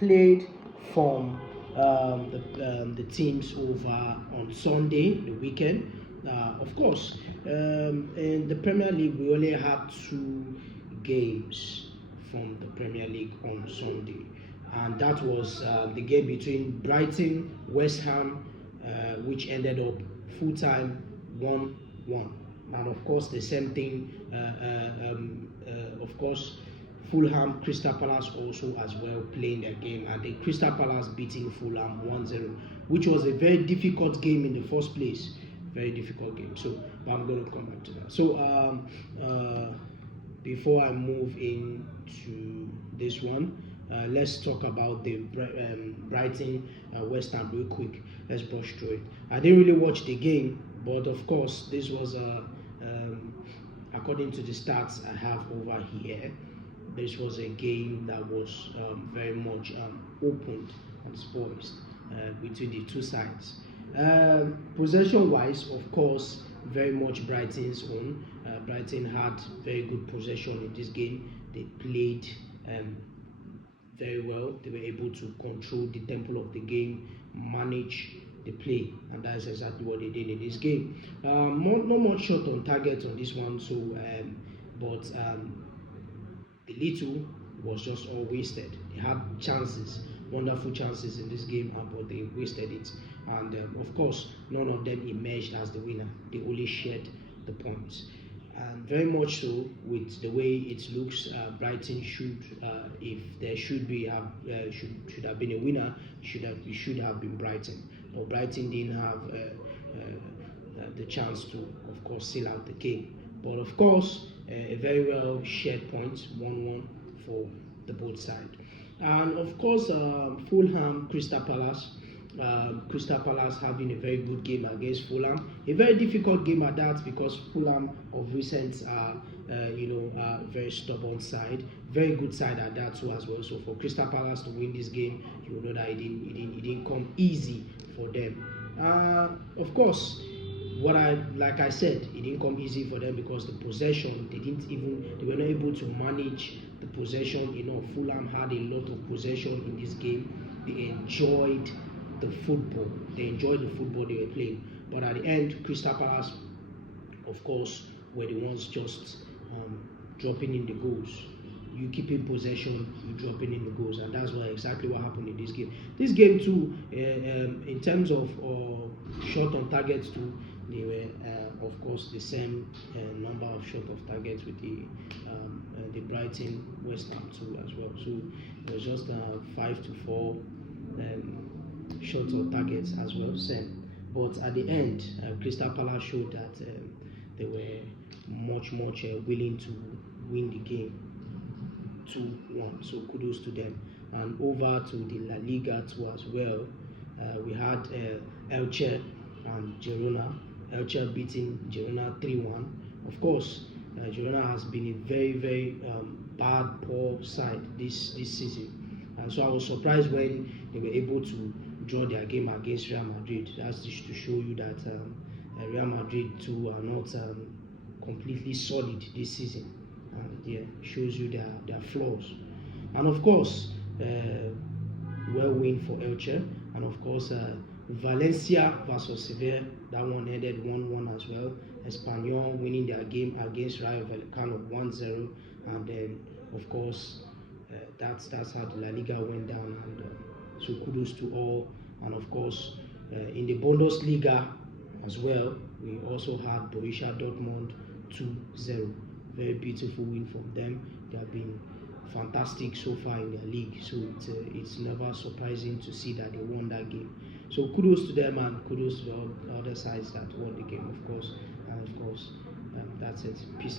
played from the teams over on Sunday, the weekend. Of course, in the Premier League, we only had 2 games from the Premier League on Sunday, and that was the game between Brighton, West Ham, which ended up full time 1-1. And of course, the same thing, of course, Fulham, Crystal Palace also as well playing their game, and the Crystal Palace beating Fulham 1-0, which was a very difficult game in the first place. Very difficult game. So, but I'm going to come back to that. So, before I move into this one, let's talk about the Brighton West Ham real quick. Let's brush through it. I didn't really watch the game, but of course, this was according to the stats I have over here, this was a game that was very much opened and spoiled between the two sides. Possession-wise, of course, very much Brighton's own. Brighton had very good possession in this game. They played very well. They were able to control the tempo of the game, manage the play, and that's exactly what they did in this game. Not much shot on target on this one, so but the little was just all wasted. They had chances, wonderful chances in this game, but they wasted it. And of course, none of them emerged as the winner. They only shared the points. And very much so, with the way it looks, Brighton should, if there should have been a winner, it should have been Brighton. But Brighton didn't have the chance to, of course, seal out the game. But of course, a very well shared points, 1-1 for the both sides. And of course, Fulham, Crystal Palace. Crystal Palace having a very good game against Fulham. A very difficult game at that, because Fulham of recent are very stubborn side, very good side at that too as well. So for Crystal Palace to win this game, you will know that it didn't come easy for them. Of course, like I said, it didn't come easy for them because the possession, they were not able to manage the possession. Fulham had a lot of possession in this game. They enjoyed the football. They were playing. But at the end, Crystal Palace, of course, were the ones just dropping in the goals. You keeping possession, you dropping in the goals, and that's exactly what happened in this game. This game too, in terms of shot on targets too, they were of course the same number of shot of targets with the Brighton West Ham too as well. So it was just 5-4 shots on targets as well, same. But at the end, Crystal Palace showed that they were much willing to win the game 2-1. So kudos to them. And over to the La Liga too as well. We had Elche and Girona. Elche beating Girona 3-1. Of course, Girona has been a very bad, poor side this season. And so I was surprised when they were able to draw their game against Real Madrid. That's just to show you that Real Madrid too are not completely solid this season. Shows you their flaws. And of course, well win for Elche. And of course, Valencia versus Sevilla, that one ended 1-1 as well. Espanyol winning their game against Rayo Vallecano 1-0. And then, of course, that's how the La Liga went down. And so kudos to all. And of course, in the Bundesliga as well, we also had Borussia Dortmund 2-0. Very beautiful win from them. They have been fantastic so far in their league. So it's never surprising to see that they won that game. So kudos to them, and kudos to the other sides that won the game, of course. And of course, that's it. Peace out.